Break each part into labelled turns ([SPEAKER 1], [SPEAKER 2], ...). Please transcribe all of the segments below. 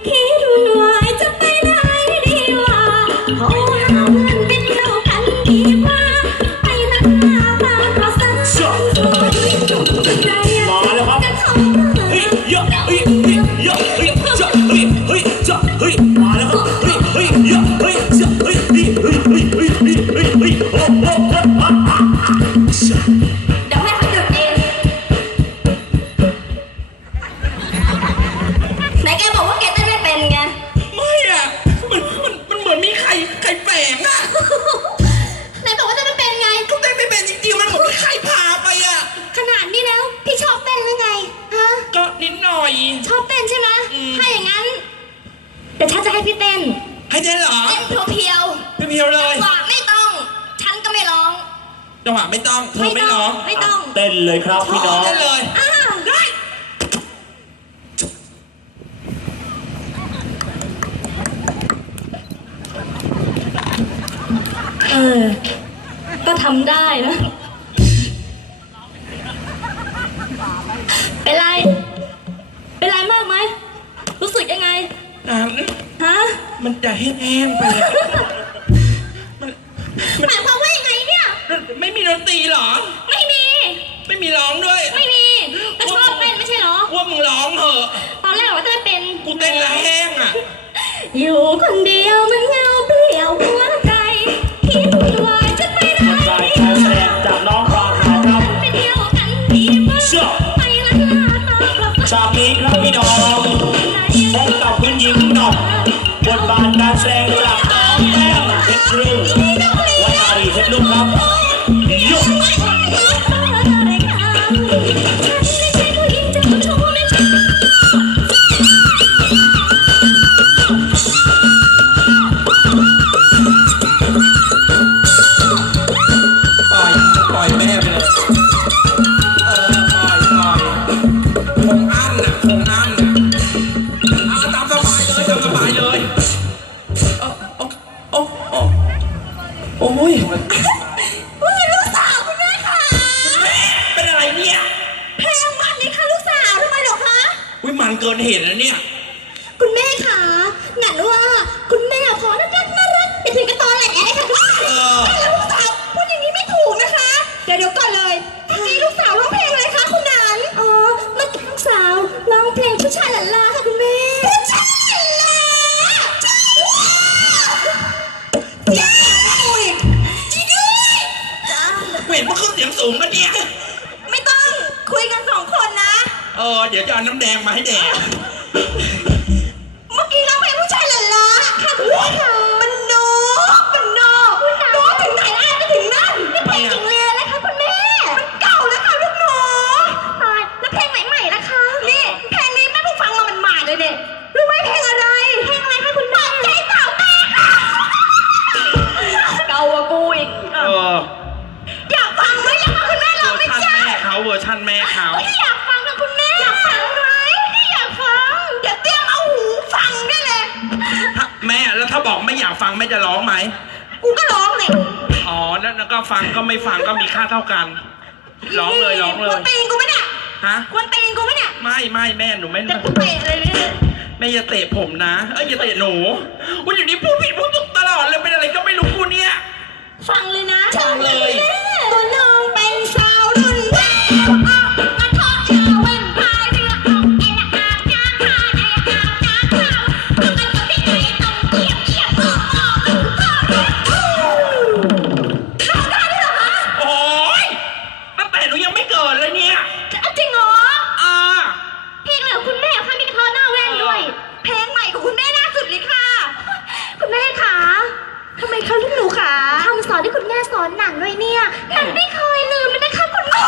[SPEAKER 1] คิดว่าจะไปไหนดีวะโทรหาเพื่อนไปเที่ยวกันดีกว่าไปนั่งหน้าตาก็สักสวยใจมาแล้วครับเฮ้ยเยอะเฮ้ยเยอะเฮ้ยจะเฮ้ยเฮ้ยจะเฮ้ยมาแล้วครับเฮ้ยเฮ้ยเยอะเฮ้ยจะเฮ้ยเฮ้ยเฮ้ยเฮ้ยเฮ้ยเฮ้ยเฮ้ยเฮ้ยโอ้โหเดี๋ยวแม่เขาหยุดเองไหนแกบอกว่าแกเต้นไม่เป็นไง
[SPEAKER 2] ไม่อะมันเหมือนมีใครแฝงอะ
[SPEAKER 1] ไหนบอกว่าเต้นไม่เป็นไง
[SPEAKER 2] ก็เต้นไม่เป็นจริงๆมันเหมือนมีใครพาไปอะ
[SPEAKER 1] ขนาดนี้แล้วพี่ชอบเต้นหรือไงฮะ
[SPEAKER 2] ก็นิดหน่อย
[SPEAKER 1] ชอบเต้นใช่ไหมถ้าอย่างนั้นแต่ฉันจะให้พี่เต้น
[SPEAKER 2] ให้เต้นเหรอ
[SPEAKER 1] เต้นเพียว
[SPEAKER 2] ๆเลย
[SPEAKER 1] จังหวะไม่ต้องฉันก็ไม่ร้อง
[SPEAKER 2] จังหวะไม่ต้องเธอไม่ร้อง
[SPEAKER 1] ไม่ต้อง
[SPEAKER 3] เต้นเลยครับพี่น้อง
[SPEAKER 2] เต้นเลยได้
[SPEAKER 1] ก็ทำได้นะเป็นไรมากไหมรู้สึกยังไงฮะ
[SPEAKER 2] มันจะแห้งๆไป
[SPEAKER 1] หมายความว่ายังไงเนี่ย
[SPEAKER 2] ไม่มีดนตรีเหรอ
[SPEAKER 1] ไม่มี
[SPEAKER 2] ร้องด้วย
[SPEAKER 1] ไม่มีก็ชอบเต้นไม่ใช่เหรอ
[SPEAKER 2] ว่ามึงร้องเหอะ
[SPEAKER 1] ตอนแรกว่าจะเป็น
[SPEAKER 2] กูเต้นแล้วแห้งอ่ะ
[SPEAKER 1] อยู่คนเดียวมันเหงาเปลี่ยวหัวใจคิดว่าจะไปไหน
[SPEAKER 3] การแสดงจากน้องฟางขาวครับ
[SPEAKER 1] ไปเที่ยวกันดีมั้ยไปละลาตากลับ
[SPEAKER 3] จากนี้ครับพี่น้องพบกับคุณหญิงหน่องบทบาทการแสดงจากน้องแป้งเพชรรุ่งวันารีเพชรรุ่งครับยุบ
[SPEAKER 2] ปล่อยแม่ไปเลยปล่อยคงอั้นเอาตามสบายเลยโอ้ย
[SPEAKER 1] ลูกสาวคุณแม่ค่ะ
[SPEAKER 2] เป็นอะไรเนี่ย
[SPEAKER 1] เพลงมันนี่ค่ะลูกสาวทำไมหรอคะ
[SPEAKER 2] มันเกินเหตุแล้วเนี่ย
[SPEAKER 1] คุณแม่ค่ะงั้นว่าคุณแม่ขอน่ารักอย่าถึงกับตอนแหลค่ะคุณแม่แล้วลูกสาวพูดอย่างนี้ไม่ถูกนะคะเดี๋ยวก่อนเลยเมื่อกี้ลูกสาวร้องเพลงอะไรคะคุณนันเมื่อกี้ลูกสาวร้องเพลงผู้ชายหลั่นลาค่ะคุณแม่ผู้ชายหลั่นลาจ้าอุ้ยจริงด้วยจ้า
[SPEAKER 2] เห็นมันขึ้นเสียงสูงกันเนี่ย
[SPEAKER 1] ไม่ต้องคุยกัน2 คนนะ
[SPEAKER 2] เดี๋ยวจะเอาน้ำแดงมาให้แดก
[SPEAKER 1] เมื่อกี้ร้องเพลงผู้ชายหลั่นลาค่ะคุณแม่ค่ะมันโน้ถึงไหนไปถึงนั่นนี่เพลงจริงเลยนะคะคุณแม่มันเก่าแล้วค่ะลูกหนูตายแล้วเพลงใหม่ๆนะคะนี่เพลงนี้แม่เพิ่งฟังมามันใหม่เลยเนี่ยรู้ไหมเพลงอะไรคะคุณแม่ใจเก่าแตกเก่ากว่ากูอีกอยากฟังไหมอยากฟังคุณแม่ร้องไหมจ๊ะ
[SPEAKER 2] เวอร์ชันแม่เขา
[SPEAKER 1] อยากฟังกับคุณแม่อยากฟังไหมอยากฟังเดี๋ยวเตรียมเอาหูฟังได้เลย
[SPEAKER 2] แม่แล้วถ้าบอกไม่อยากฟังแม่จะร้องไหม
[SPEAKER 1] กูก็ร้องเลย
[SPEAKER 2] แล้วก็ฟังก็ไม่ฟังก็มีค่าเท่ากันร้องเลย
[SPEAKER 1] กวนตีนกูไหมเนี่ยกวนตีนกูไหมเนี่ย
[SPEAKER 2] ไม่แม่หนูไม่
[SPEAKER 1] จะเตะเลยเนี่ย
[SPEAKER 2] แม่อย่าเตะผมนะอย่าเตะหนูวันอยู่นี้พูดผิดพูดถูกตลอดเลยเป็นอะไรก็ไม่รู้กูเนี่ย
[SPEAKER 1] ฟังเลยนะ
[SPEAKER 2] ฟังเลย
[SPEAKER 1] ตัวน้องเป็นสาวรุ่นแรกกระเทาะยาวเว้นพายเรือไอ้ละอาบน้ำพาไอ้ละอาบน้ำเขาทำกันกับที่ไหนต้องเกียบ
[SPEAKER 2] โอ้ยตั้งแต่หนูยังไม่เกิดเลยเนี่ย
[SPEAKER 1] จริงเหรอเพลงอะไรของคุณแม่ค่ะมีกระเทาะหน้าแว่นด้วยเพลงใหม่ของคุณแม่ล่าสุดเลยค่ะคุณแม่ค่ะทำไมคะลูกหนูคะคำสอนที่คุณแม่สอนหนังด้วยเนี่ยหนังไม่เคยลืมเลยนะคะคุณแม่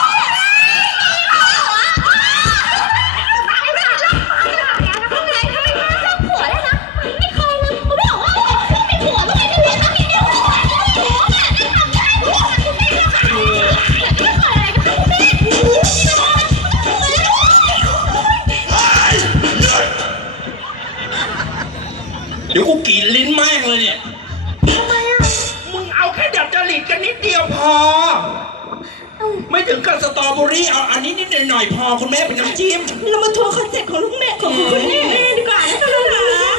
[SPEAKER 2] เดี๋ยวกูกรีดลิ้นแม่งเลยเนี่ยทำไมมึงเอาแค่ดัดจริตกันนิดเดียวพอไม่ถึงกับสตรอเบอรี่เอาอันนี้นิดหน่อยพอคุณแม่เป็นน้ำจิ้ม
[SPEAKER 1] เรามาทัวร์คอนเซ็ปต์ของลูกแม่ของคุณแม่ดีกว่านะคะ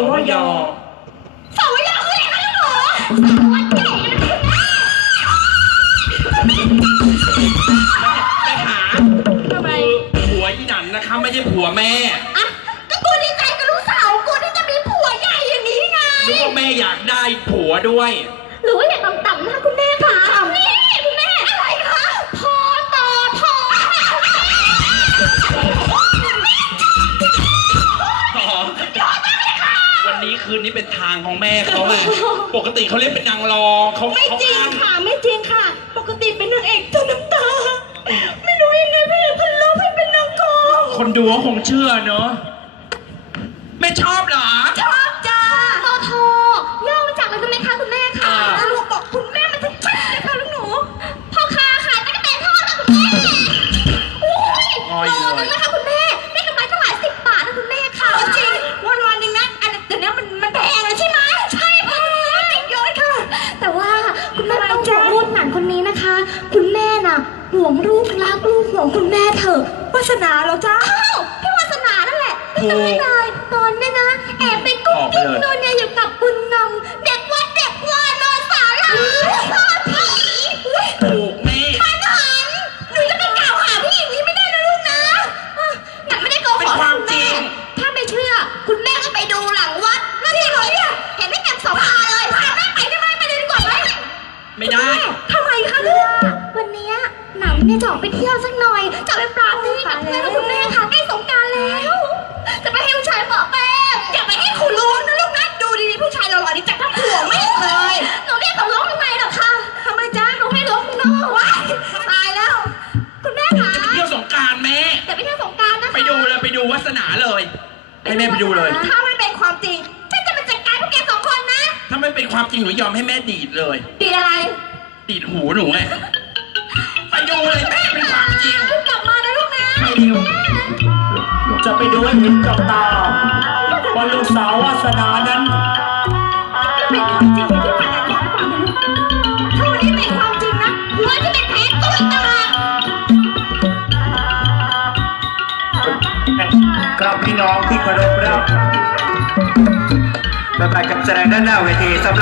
[SPEAKER 3] วยอ
[SPEAKER 1] สาวยอคืออะไรคะลูกหนูสาวแก่
[SPEAKER 2] ไปหา
[SPEAKER 1] ทำไม
[SPEAKER 2] ผัวอีหนันนะคะไม่ใช่ผัวแม่
[SPEAKER 1] อ่ะก็กูดีใจกับลูกสาวกูที่จะมีผัวใหญ่อย่างนี้ไง
[SPEAKER 2] นึกว่าแม่อยากได้ผัวด้วย
[SPEAKER 1] หรือว่าอยากต่ำๆนะคะคุณแม่คะนี่คุณแม่อะไรคะพอต่อทอ
[SPEAKER 2] วันนี้คืนนี้เป็นทางของแม่เขาไงปกติเขาเล่นเป็นนางรองเขา
[SPEAKER 1] ไม่
[SPEAKER 2] เขา
[SPEAKER 1] จริง
[SPEAKER 2] อ้าง
[SPEAKER 1] ค่ะไม่จริงค่ะ ปกติเป็นนางเอกเจ้าน้ำตา ไม่รู้ยังไงไม่เลยพันลบให้เป็นนางกอง
[SPEAKER 2] คนดูก็คงเชื่อเนอะไม่ชอบเหรอ
[SPEAKER 1] ชอบจ้าทอทอย่อมาจากอะไรรู้ไหมคะคุณแม่คะลูกบอกคุณแม่มันจะชัดเลยค่ะลูกหนูพ่อค้าขายตะกั่วแตนทอดค่ะคุณแม่โอ้ยโลนึงนะคะคุณแม่ได้กำไรตั้งหลาย10 บาทนะคุณแม่ค่ะจริงวันหนึ่งนะอันเดี๋ยวนี้มันแพงเลยใช่ไหมใช่ค่ะติดยอดค่ะ แต่ว่าคุณแม่ต้องห่วงลูกหลานคนนี้นะคะ คุณแม่น่ะห่วงลูกรักลูกห่วงคุณแม่เถอะวาสนาเหรอจ๊ะอ้าวพี่วาสนานั่นแหละไม่จำไม่ได้ตอนเนี่ยนะแอบไปกุ๊กกิ๊กโดนเนี่ยอยู่กับบุญนำเด็กวัดเด็กวานอนสาราทอดผีอุ๊ย
[SPEAKER 2] ถูกแม่
[SPEAKER 1] ท่านหันหนูจะไปกล่าวหาพี่อย่างนี้ไม่ได้นะลูกนะหนักไม่ได้โกหก
[SPEAKER 2] เป็นความจริง
[SPEAKER 1] ถ้าไม่เชื่อ คุณแม่ก็ไปดูหลังวัดนั่นเลยเห็นไม่เต็มสองตาเลยพาแม่ไปได้ไหมไปเลยดีกว่าไหม
[SPEAKER 2] ไม่ได้
[SPEAKER 1] ทำไมคะลูกวันนี้หนังเนี่ยจะออกไปเที่ยวสักหน่อยจะไปปราตี้กับเพื่อนกับคุณแม่ค่ะใกล้สงกรานต์แล้ว จะไปให้ผู้ชายบอกแป้งอย่าไปให้คุณรู้นะลูกนะดูดีๆผู้ชายหล่อๆนี่จับทั้งหัวไม่เลยหนูเรียกเขาล้มทำไมหรอคะทำไมจ้าหนูให้ล้มข้างนอกว้ายตายแล้ว คุณแม่คะ
[SPEAKER 2] จะไปเที่ยวสงกรารแม่
[SPEAKER 1] อย่าไปเที่ยวสงกรานต์นะคะ
[SPEAKER 2] ไปดูเลยไปดูวาสนาเลย ให้แม่ไปดูเลย
[SPEAKER 1] ถ้ามันเป็นความจริงฉันจะมาจัดการพวกแก2 คนนะ
[SPEAKER 2] ถ้าไม่เป็นความจริงหนูยอมให้แม่ดีดเลย
[SPEAKER 1] ดีอะไร
[SPEAKER 2] ดีดหูหนูไงไปดูเลยแม่เป็นความจริง
[SPEAKER 1] กลับมานะลูกนะ
[SPEAKER 2] ไปดู
[SPEAKER 3] จะไปดูให้เห็นกับตาว่าลูกสาววาสนานั้น
[SPEAKER 1] เป็นความจริงที่ผ่านมาที่ผ่านมาถ้าวันนี้เป็นความจริงนะหัวจะเป็นแผลตุ้ยตา
[SPEAKER 4] ครับพี่น้องที่เคารพรักต่อไปกับแสดงด้านหน้าเวทีสำหรับ